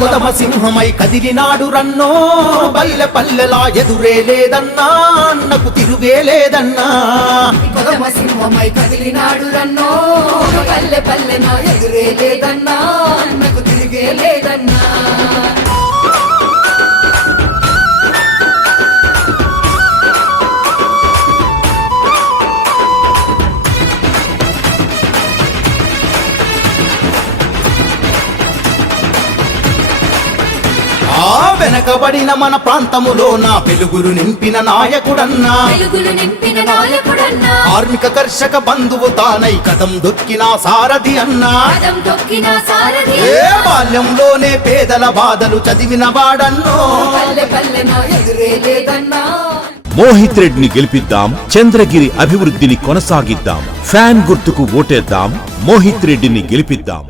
కొదమ సింహమై కదిలినాడు రన్నో పల్లె పల్లెలా ఎదురే లేదన్నా అన్నకు తిరుగే లేదన్నా కొదమ సింహమై కదిలినాడు రన్నో పల్లె పల్లెనా ఎదురే లేదన్నా అన్నకు తిరిగే లేదన్నా వెనకబడిన మన ప్రాంతములో నా వెలుగులు నింపిన నాయకుడన్నా కార్మిక కర్షక బంధువు తానై కదం దొక్కిన సారథి అన్నా ఏ బాల్యంలోనే పేదల బాధలు చదివిన వాడన్నో మోహిత్ రెడ్డిని గెలిపిద్దాం, చంద్రగిరి అభివృద్ధిని కొనసాగిద్దాం. ఫ్యాన్ గుర్తుకు ఓటేద్దాం, మోహిత్ రెడ్డిని గెలిపిద్దాం.